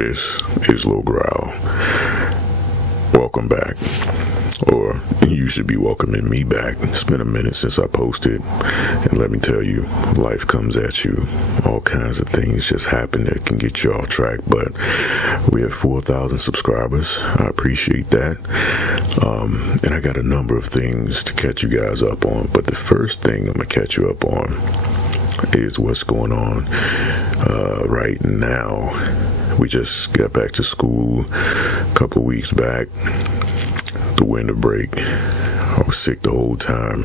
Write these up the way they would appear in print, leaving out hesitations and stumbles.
This is Low Growl. Welcome back. Or you should be welcoming me back. It's been a minute since I posted, and let me tell you, life comes at you. All kinds of things just happen that can get you off track, but we have 4,000 subscribers. I appreciate that. And I got a number of things to catch you guys up on, but the first thing I'm going to catch you up on is what's going on right now. We just got back to school a couple of weeks back. The winter break. I was sick the whole time.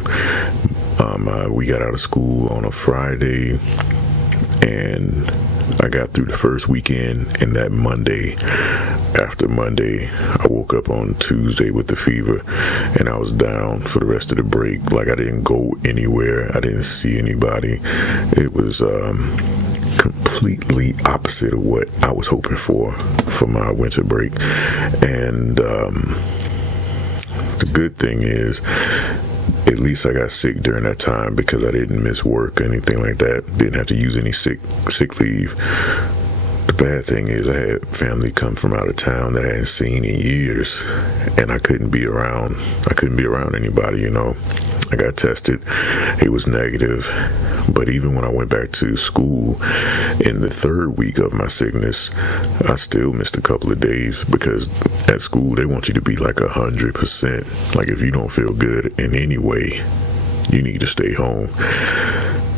We got out of school on a Friday, and I got through the first weekend, and that Monday, after Monday, I woke up on Tuesday with the fever, and I was down for the rest of the break. Like, I didn't go anywhere. I didn't see anybody. It was completely opposite of what I was hoping for my winter break. And the good thing is, at least I got sick during that time because I didn't miss work or anything like that. Didn't have to use any sick leave. The bad thing is I had family come from out of town that I hadn't seen in years, and I couldn't be around anybody, you know. I got tested. It was negative. But even when I went back to school in the third week of my sickness, I still missed a couple of days because at school they want you to be like 100%. Like, if you don't feel good in any way, you need to stay home.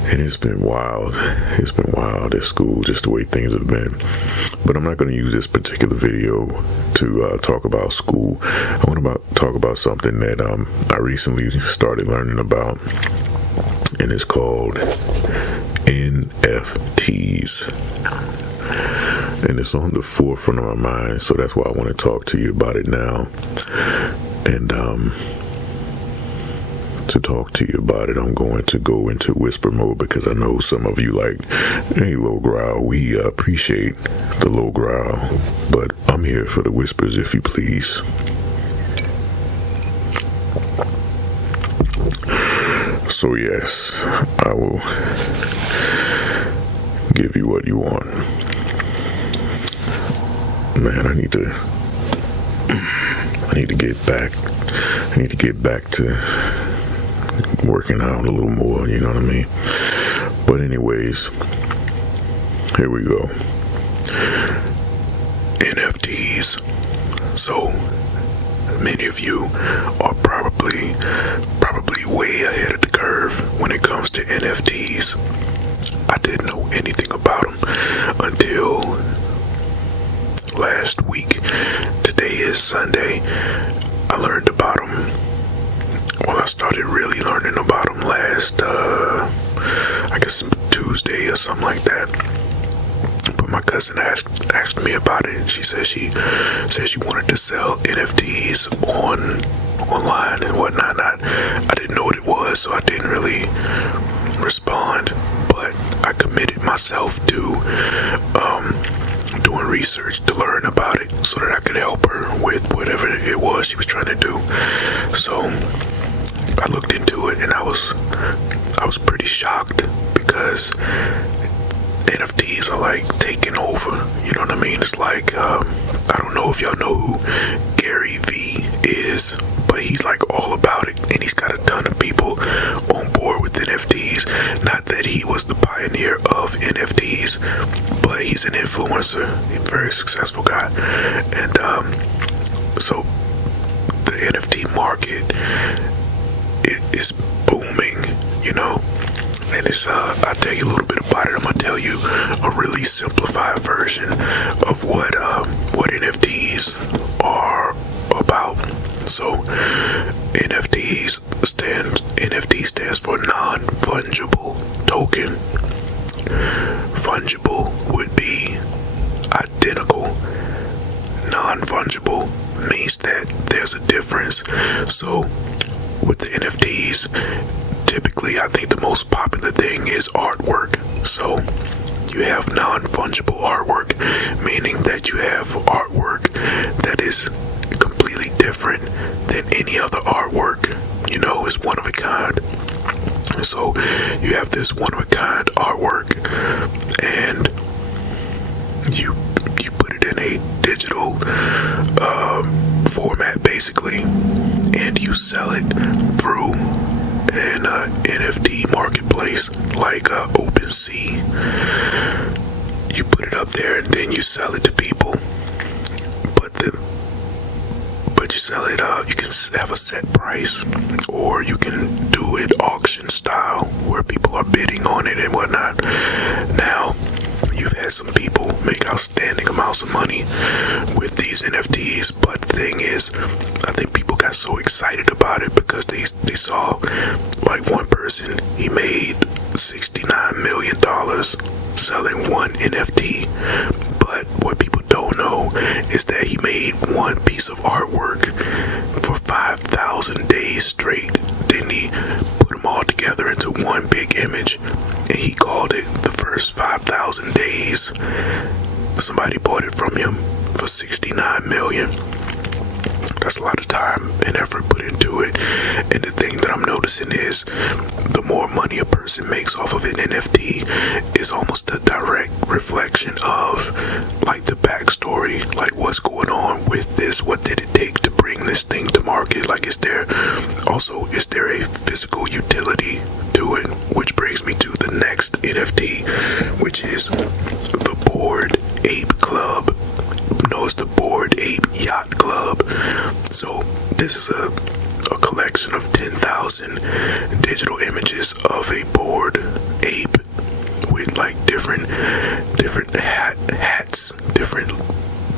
And it's been wild. It's been wild at school, just the way things have been. But I'm not going to use this particular video to talk about school. I want to talk about something that I recently started learning about, and it's called NFTs. And it's on the forefront of my mind, so that's why I want to talk to you about it now. And to talk to you about it, I'm going to go into whisper mode because I know some of you like, hey, Low Growl, we appreciate the low growl, but I'm here for the whispers, if you please. So yes, I will give you what you want. Man, I need to get back. I need to get back to working out a little more, you know what I mean? But anyways, here we go. NFTs. So many of you are probably way ahead of the curve when it comes to NFTs. I didn't know anything about them until last week. Today is Sunday. I learned about them. Well, I started really learning about them last, I guess Tuesday or something like that. But my cousin asked me about it, and she said she wanted to sell NFTs online and whatnot. I didn't know what it was, so I didn't really respond. But I committed myself to doing research to learn about it so that I could help her with whatever it was she was trying to do. So I looked into it, and I was pretty shocked because NFTs are like taking over. You know what I mean? It's like, I don't know if y'all know who Gary V is, but he's like all about it, and he's got a ton of people on board with NFTs. Not that he was the pioneer of NFTs, but he's an influencer, a very successful guy. And so the NFT market is booming, you know. And it's I'll tell you a little bit about it. I'm gonna tell you a really simplified version of what NFTs are about. So NFT stands for non-fungible token. Fungible would be identical. Non-fungible means that there's a difference. So with the NFTs, typically, I think the most popular thing is artwork. So you have non-fungible artwork, meaning that you have artwork that is completely different than any other artwork. You know, it's one of a kind. So you have this one of a kind artwork, and you put it in a basically, and you sell it through an NFT marketplace like OpenSea. You put it up there and then you sell it to people. But you sell it, you can have a set price, or you can do it auction style where people are bidding on it and whatnot. Now, you've had some people make outstanding amounts of money with these NFTs, but the thing is, I think people got so excited about it because they saw, like, one person, he made $69 million selling one NFT. But what people don't know is that he made one piece of artwork for 5,000 days straight. Then he put them all together into one big image, and he called it the first 5,000 days. Somebody bought it from him for $69 million. That's a lot of time and effort put into it. And the thing that I'm noticing is the more money a person makes off of an NFT is almost a direct reflection of, like, the backstory, like what's going on with this, what did it take to bring this thing to market, like is there a physical utility to it, which brings me to the next NFT, which is the Bored Ape Club. No, it's the Bored Ape Yacht Club. So this is a collection of 10,000 digital images of a bored ape with, like, different hats, different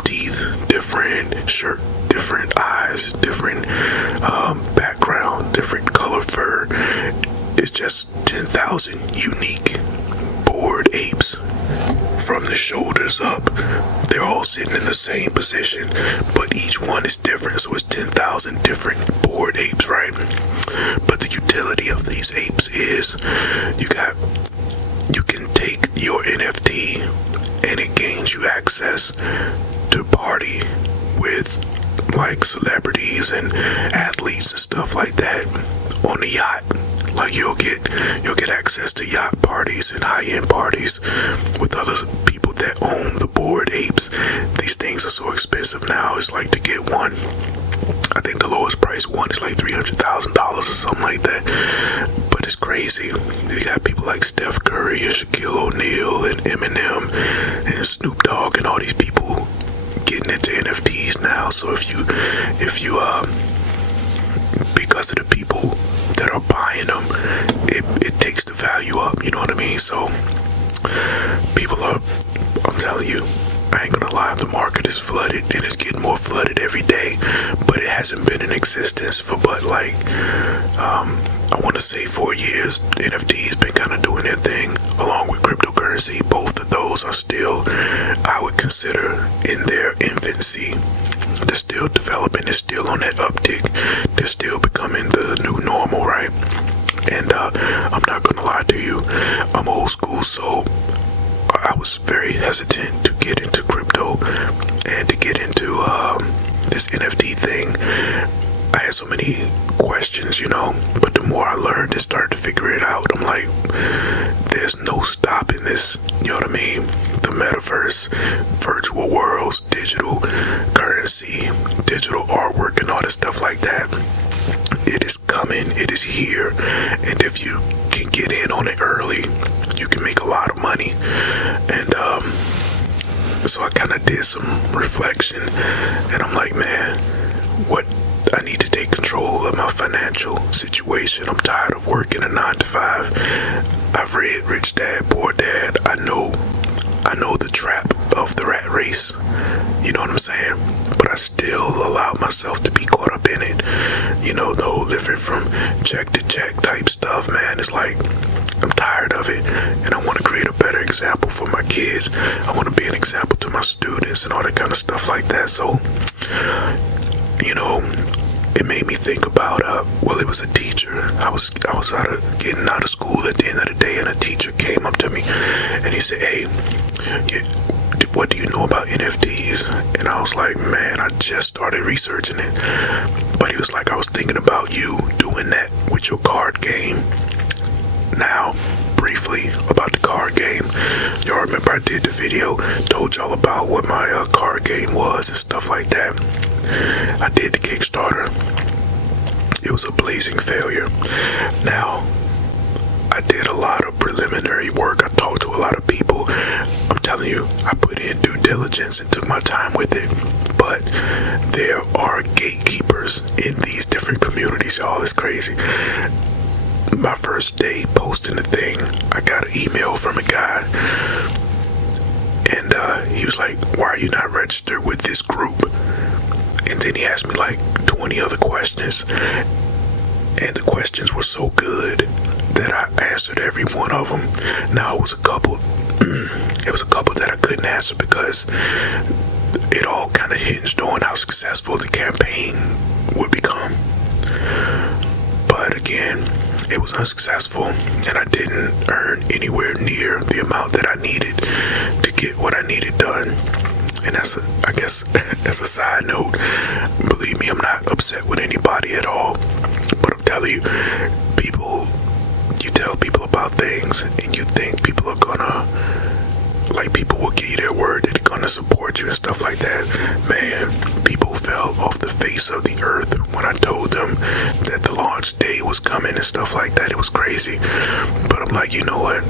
teeth, different shirt, different eyes, different background, different color fur. It's just 10,000 unique bored apes. From the shoulders up, they're all sitting in the same position, but each one is different, so it's 10,000 different bored apes, right? But the utility of these apes is you can take your NFT and it gains you access to party with, like, celebrities and athletes and stuff like that on the yacht. Like, you'll get access to yacht parties and high-end parties with other people that own the bored apes. These things are so expensive now. It's like, to get one, I think the lowest price one is like $300,000 or something like that. But it's crazy. You got people like Steph Curry and Shaquille O'Neal and Eminem and Snoop Dogg and all these people getting into NFTs now. So if you because of the people that are buying them, it takes the value up, you know what I mean? So I'm telling you, I ain't gonna lie, the market is flooded and it's getting more flooded every day, but it hasn't been in existence for but like I want to say 4 years. NFT's been kind of doing their thing along with cryptocurrency. Both of those are still, I would consider, in their infancy. They're still developing, they're still on that uptick, they're still becoming the new normal, right? And I'm not gonna lie to you, I'm old school, so I was very hesitant to get into crypto and to get into this NFT thing. I had so many questions, but the more I learned and started to figure it out, I'm like, there's no stopping this, you know what I mean? The metaverse, virtual worlds, digital currency, digital artwork, and all this stuff like that. It is coming, it is here, and if you can get in on it early, you can make a lot of money. And so I kind of did some reflection, and I'm like, man, what? I need to take control of my financial situation. I'm tired of working a 9-to-5. I've read Rich Dad, Poor Dad. I know the trap of the rat race. You know what I'm saying? But I still allow myself to be caught up in it. The whole living from check to check type stuff, man. It's like, I'm tired of it, and I want to create a better example for my kids. I want to be an example to my students and all that kind of stuff like that. So, it made me think about, it was a teacher. I was getting out of school at the end of the day, and a teacher came up to me, and he said, hey, what do you know about NFTs? And I was like, man, I just started researching it. But he was like, I was thinking about you doing that with your card game. Now, briefly about the card game. Y'all remember I did the video, told y'all about what my card game was and stuff like that. I did the Kickstarter. It was a blazing failure. Now, I did a lot of preliminary work. I talked to a lot of people. I'm telling you, I put in due diligence and took my time with it. But there are gatekeepers in these different communities, y'all. It's crazy. My first day posting the thing, I got an email from a guy, and he was like, "Why are you not registered with this group?" And then he asked me like 20 other questions, and the questions were so good that I answered every one of them. Now it was a couple that I couldn't answer because it all kind of hinged on how successful the campaign would become. But again, it was unsuccessful, and I didn't earn anywhere near the amount that I needed to get what I needed done. And I guess as a side note, believe me, I'm not upset with anybody at all. But I'm telling you, you tell people about things and you think people are gonna, like, people will give you their word that they're gonna support you and stuff like that. Man, people fell off the face of the earth when I told them that the launch day was coming and stuff like that. It was crazy. But I'm like, you know what?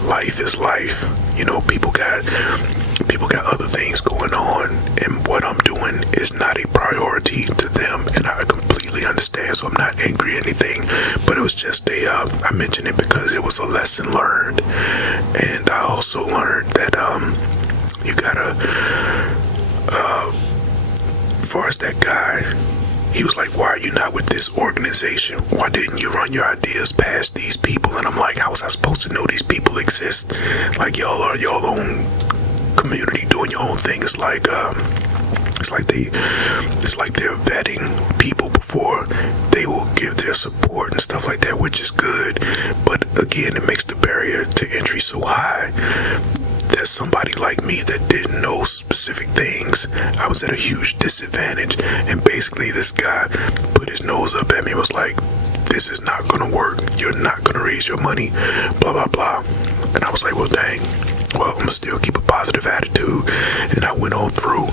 Life is life. You know, people got other things going on, and what I'm doing is not a priority to them, and I completely understand, so I'm not angry or anything. But it was just I mentioned it because it was a lesson learned. And I also learned that you gotta, as far as that guy, he was like, "Why are you not with this organization? Why didn't you run your ideas past these people?" And I'm like, how was I supposed to know these people exist? Like, y'all are your own community doing your own thing. It's like they're vetting people before they will give their support and stuff like that, which is good. But again, it makes the barrier to entry so high that somebody like me that didn't know specific things, I was at a huge disadvantage. And basically this guy put his nose up at me and was like, "This is not gonna work. You're not gonna raise your money, blah, blah, blah." And I was like, well, dang. Well, I'm gonna still keep a positive attitude. And I went on through,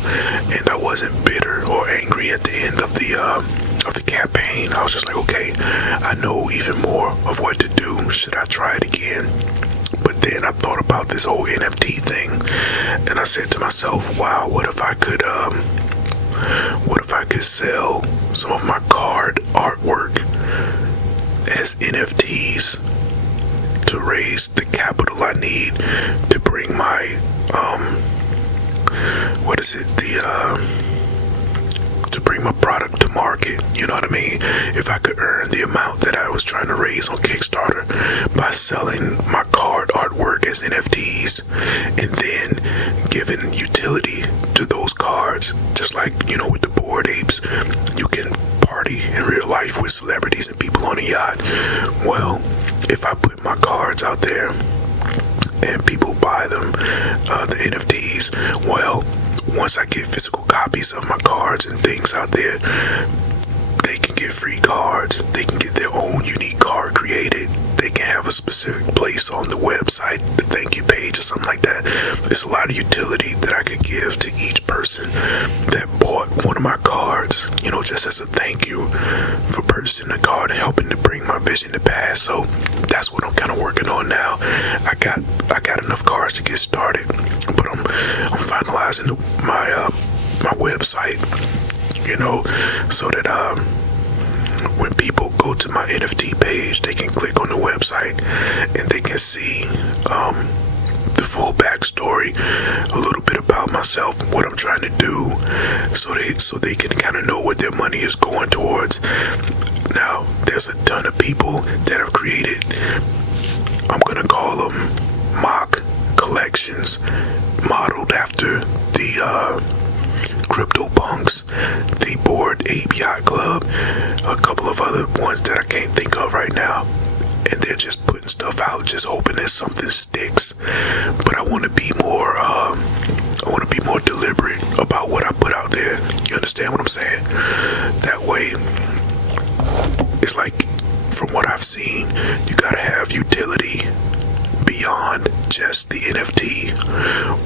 and I wasn't bitter or angry at the end of the campaign. I was just like, okay, I know even more of what to do. Should I try it again? But then I thought about this whole NFT thing, and I said to myself, wow, what if I could sell some of my card artwork as NFTs to raise the capital I need to bring my to bring my product to market. You know what I mean? If I could earn the amount that I was trying to raise on Kickstarter by selling my card artwork as NFTs, and then giving utility to those cards, just like, you know, with the Bored Apes, you can party in real life with celebrities and people on a yacht. Well, if I put my cards out there and people buy them, the NFTs, well, once I get physical copies of my cards and things out there, they can get free cards. They can get their own unique card created. They can have a specific place on the website, the thank you page or something like that. There's a lot of utility that I could give to each person that bought one of my cards, you know, just as a thank you for purchasing the card and helping to bring my vision to pass. So that's what I'm kind of working on now. I got enough cards to get started, but I'm finalizing my website, you know, so that when people go to my NFT page, they can click on the website and they can see the full backstory, a little bit about myself and what I'm trying to do, so they can kind of know what their money is going towards. Now, there's a ton of people that have created, I'm gonna call them mock collections, modeled after the Crypto Punks, the Bored Ape Yacht Club, a couple of other ones that I can't think of right now. And they're just putting stuff out, just hoping that something sticks. But I want to be more, deliberate about what I put out there. You understand what I'm saying? That way, it's like, from what I've seen, you gotta have utility beyond just the NFT,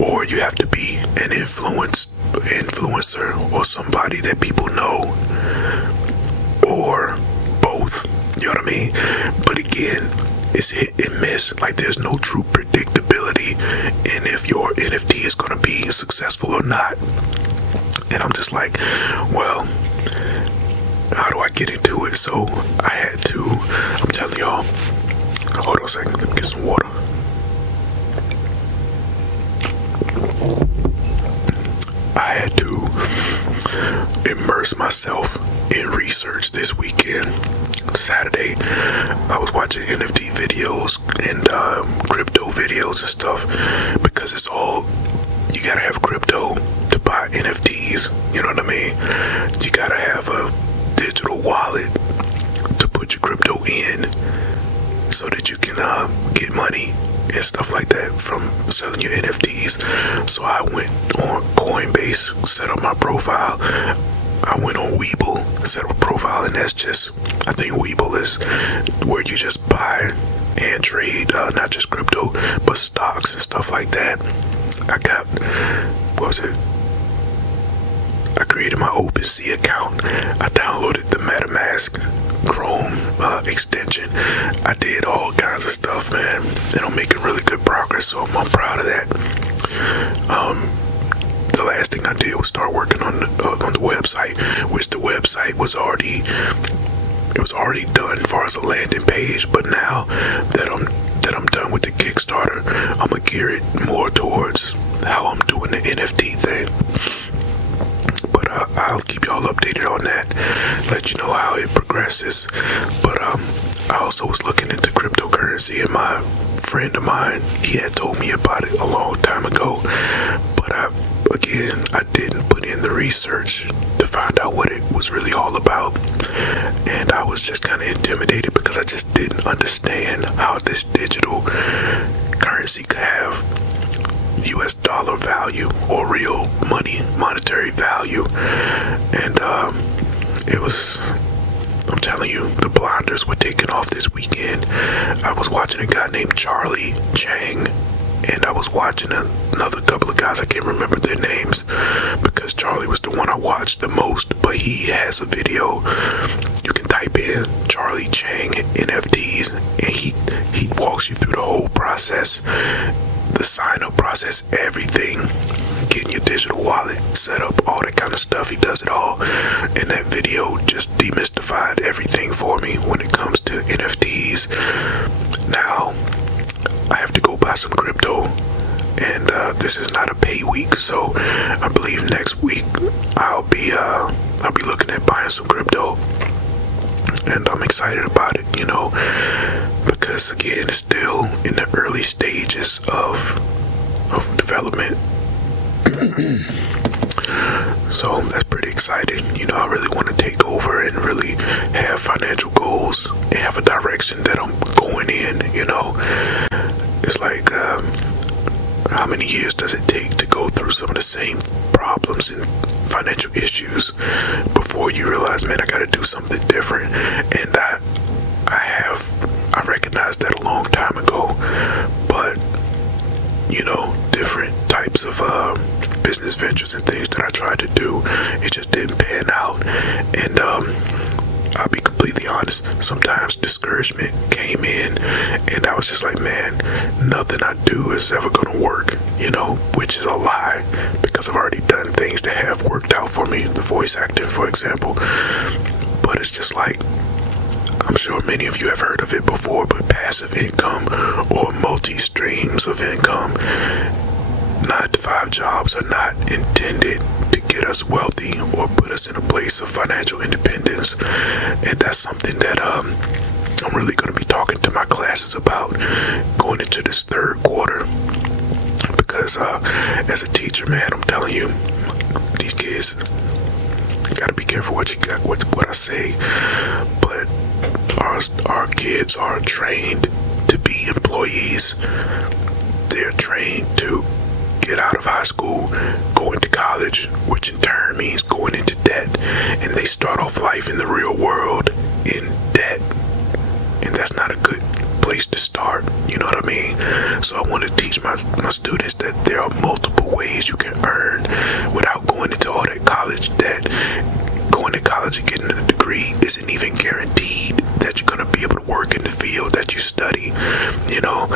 or you have to be an influencer influencer or somebody that people know, or both, you know what I mean? But again, it's hit and miss. Like, there's no true predictability in if your NFT is going to be successful or not. And I'm just like, well, how do I get into it? So I had to, I'm telling y'all, hold on a second, let me get some water. I had to immerse myself in research this weekend. Saturday, I was watching NFT videos and crypto videos and stuff, because it's all, you gotta have crypto to buy NFTs, you know what I mean? You gotta have a digital wallet to put your crypto in so that you can get money and stuff like that from selling your NFTs. So I went on Coinbase, set up my profile. I went on Webull, set up a profile, and that's just, I think Webull is where you just buy and trade, not just crypto, but stocks and stuff like that. I got, what was it? I created my OpenSea account. I downloaded the MetaMask Chrome extension. I did all kinds of stuff, man, and I'm making really good progress, so I'm proud of that. The last thing I did was start working on the website, which the website was already done as far as a landing page. But now that I'm done with the Kickstarter, I'm gonna gear it more towards how I'm doing the NFT thing. But I'll keep y'all updated on that, let you know how it progresses. But I also was looking into cryptocurrency, and my friend of mine, he had told me about it a long time ago, but I didn't put in the research to find out what it was really all about. And I was just kind of intimidated because I just didn't understand how this digital currency could have US dollar value or real monetary value. And it was, I'm telling you, the blinders were taken off this weekend. I was watching a guy named Charlie Chang, and I was watching another couple of guys. I can't remember their names because Charlie was the one I watched the most, but he has a video. You can type in Charlie Chang NFTs, and he walks you through the whole process, the sign-up process, everything, getting your digital wallet set up, all that kind of stuff. He does it all, and that video just demystified everything for me when it comes to NFTs. Now I have to go buy some crypto, and this is not a pay week, so I believe next week I'll be looking at buying some crypto, and I'm excited about it, you know, because again, it's still in the early stages of development. So that's pretty exciting. You know, I really want to take over and really have financial goals and have a direction that I'm going in, you know. It's like, how many years does it take to go through some of the same problems and financial issues before you realize, man, I got to do something different? And I recognized that a long time ago, but, you know, different types of business ventures and things that I tried to do, it just didn't pan out. And I'll be completely honest, sometimes discouragement came in, and I was just like, man, nothing I do is ever gonna work, you know, which is a lie, because I've already done things that have worked out for me, the voice acting, for example. But it's just like, I'm sure many of you have heard of it before, but passive income or multi-streams of income, 9-to-5 jobs are not intended to get us wealthy or put us in a place of financial independence. And that's something that I'm really going to be talking to my classes about going into this third quarter. Because as a teacher, man, I'm telling you, these kids, gotta be careful what I say, but our kids are trained to be employees. They're trained to get out of high school, go into college, which in turn means going into debt, and they start off life in the real world in debt, and that's not a good place to start. You know what I mean? So I want to teach my students that there are multiple ways you can earn without going into all that college debt. Going to college and getting a degree isn't even guaranteed that you're going to be able to work in the field that you study. You know,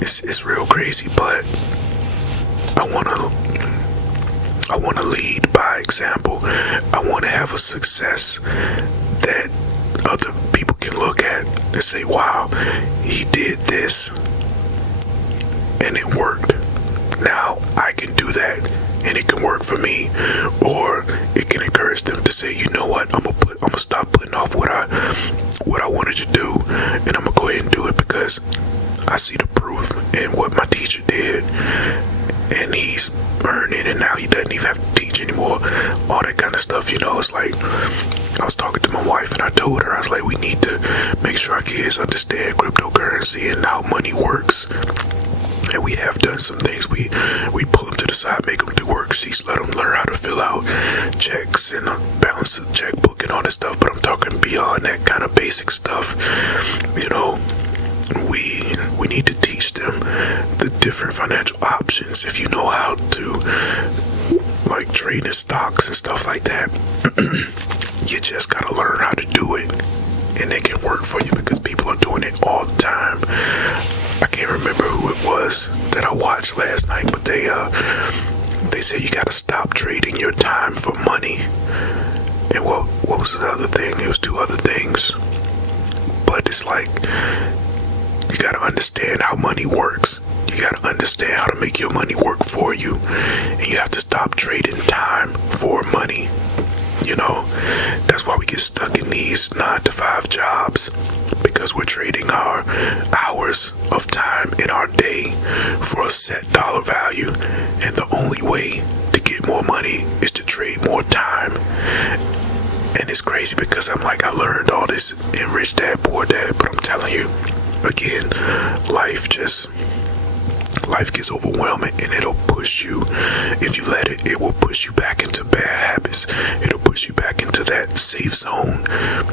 it's real crazy, but I want to lead by example. I want to have a success that other people can look at and say, wow, he did this and it worked. Now I can do that and it can work for me. Or it can encourage them to say, you know what, I'm gonna stop putting off what I wanted to do, and I'm gonna go ahead and do it because I see the proof in what my teacher did, and he's earning, and now he doesn't even have to teach anymore. All that kind of stuff, you know. It's like, I was talking to my wife and I told her, I was like, we need to make sure our kids understand cryptocurrency and how money works. And we have done some things. We pull them to the side, make them do worksheets, let them learn how to fill out checks and balance the checkbook and all that stuff. But I'm talking beyond that kind of basic stuff. You know, we need to teach them the different financial options. If you know how to, like, trade in stocks and stuff like that, you just gotta learn how to do it, and it can work for you because people are doing it all the time. I can't remember who it was that I watched last night, but they said you gotta stop trading your time for money. And what was the other thing? It was two other things. But it's like, you gotta understand how money works. You gotta understand how to make your money work for you. And you have to stop trading time for money. You know, that's why we get stuck in these 9-to-5 jobs, because we're trading our hours of time in our day for a set dollar value. And the only way to get more money is to trade more time. And it's crazy because I'm like, I learned all this in Rich Dad, Poor Dad, but I'm telling you, again, life gets overwhelming, and it'll push you. If you let it will push you back into bad habits. It'll push you back into that safe zone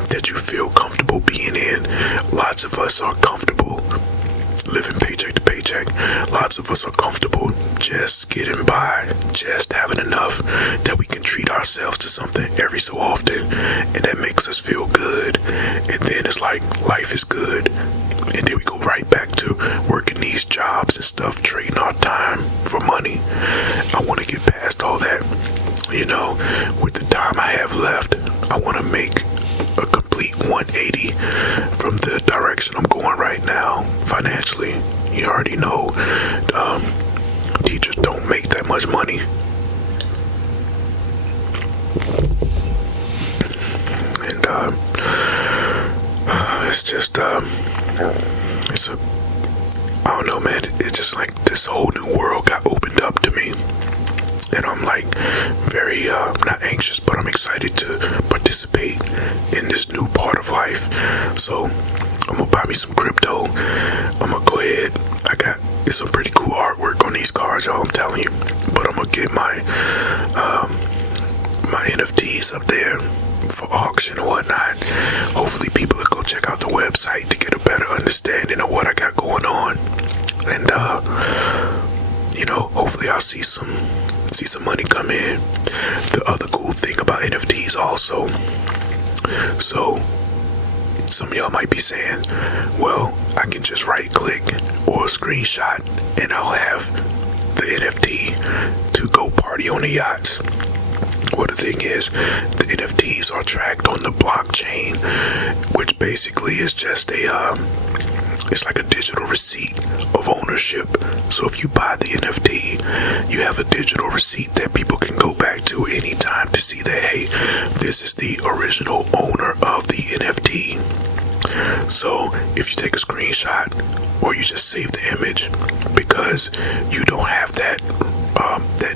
that you feel comfortable being in. Lots of us are comfortable living paycheck to paycheck. Lots of us are comfortable just getting by, just having enough that we can treat ourselves to something every so often, and that makes us feel good. And then it's like, life is good. And then we go right back to working these jobs and stuff, trading our time for money. I want to get past all that. You know, with the time I have left, I want to make a complete 180 from the direction I'm going right now financially. You already know, teachers don't make that much money. And it's just I don't know, man. It's just like this whole new world got opened up to me, and I'm like very not anxious, but I'm excited to participate in this new part of life. So I'm gonna buy me some crypto. I'm gonna go ahead. It's some pretty cool artwork on these cards, y'all, I'm telling you. But I'm gonna get my my NFTs up there for auction and whatnot. Hopefully people will go check out the website to get a better understanding of what I got going on. And you know, hopefully I'll see some money come in. The other cool thing about NFTs also, so some of y'all might be saying, well, I can just right click or screenshot and I'll have the NFT to go party on the yachts. Well, the thing is, the NFTs are tracked on the blockchain, which basically is just it's like a digital receipt of ownership. So if you buy the NFT, you have a digital receipt that people can go back to anytime to see that, hey, this is the original owner of the NFT. So if you take a screenshot or you just save the image, because you don't have that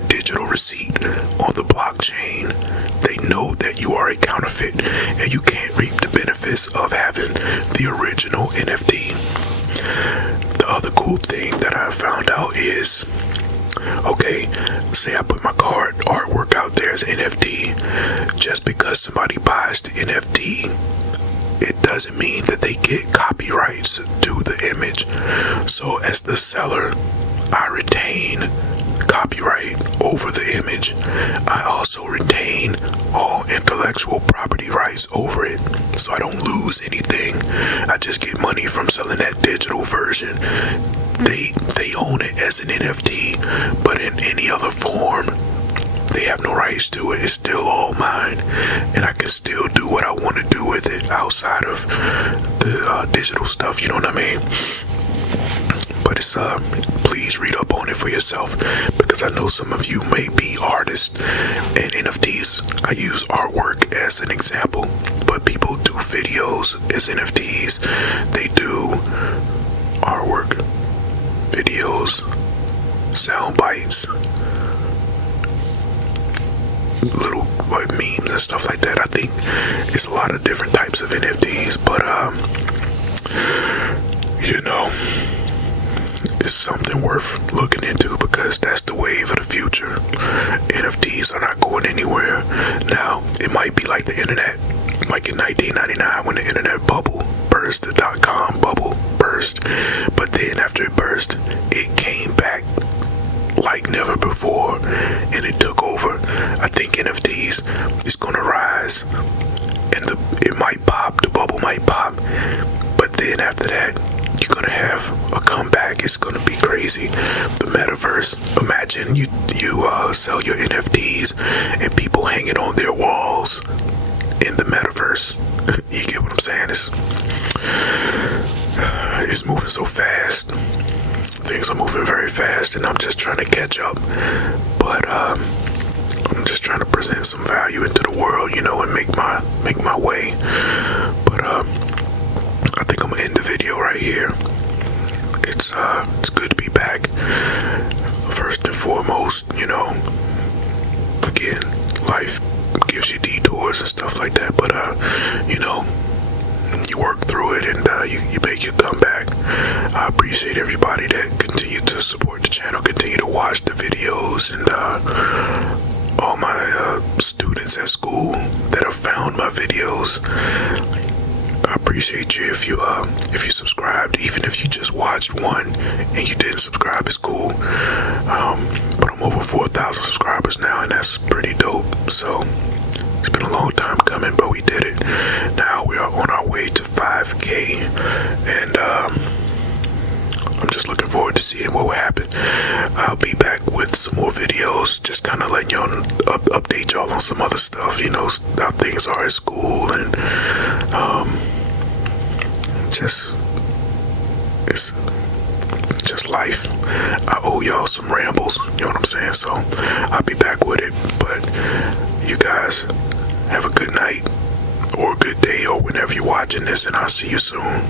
digital receipt on the blockchain, they know that you are a counterfeit and you can't reap the benefits of having the original NFT. The other cool thing that I found out is, okay, say I put my card artwork out there as NFT, just because somebody buys the NFT, it doesn't mean that they get copyrights to the image. So as the seller, I retain copyright over the image. I also retain all intellectual property rights over it, so I don't lose anything. I just get money from selling that digital version. They own it as an NFT, but in any other form, they have no rights to it. It's still all mine, and I can still do what I want to do with it outside of the digital stuff, you know what I mean? But it's please read up on it for yourself, because I know some of you may be artists and NFTs. I use artwork as an example, but people do videos as NFTs. They do artwork, videos, sound bites, little memes and stuff like that. I think it's a lot of different types of NFTs, but you know, it's something worth looking into, because that's the wave of the future. NFTs are not going anywhere. Now, it might be like the internet, like in 1999 when the internet bubble burst, the .com bubble burst, but then after it burst, it came back like never before, and it took over. I think NFTs is gonna rise, and it might pop, the bubble might pop, but then after that, you're gonna have a comeback. It's gonna be crazy. The metaverse. Imagine you sell your NFTs and people hang it on their walls in the metaverse. You get what I'm saying? It's moving so fast. Things are moving very fast, and I'm just trying to catch up. But I'm just trying to present some value into the world, you know, and make my way. But I think I'm gonna end the video right here. It's good to be back. First and foremost, you know, again, life gives you detours and stuff like that, but you know, you work through it, and you make your comeback. I appreciate everybody that continue to support the channel, continue to watch the videos, and all my students at school that have found my videos. I appreciate you if you subscribed, even if you just watched one and you didn't subscribe. It's cool. But I'm over 4,000 subscribers now, and that's pretty dope. So it's been a long time coming, but we did it. Now we are on our way to 5K, and I'm just looking forward to seeing what will happen. I'll be back with some more videos, just kind of letting y'all update y'all on some other stuff, you know, how things are at school, and it's just life. I owe y'all some rambles, you know what I'm saying? So I'll be back with it. But you guys have a good night or a good day or whenever you're watching this, and I'll see you soon.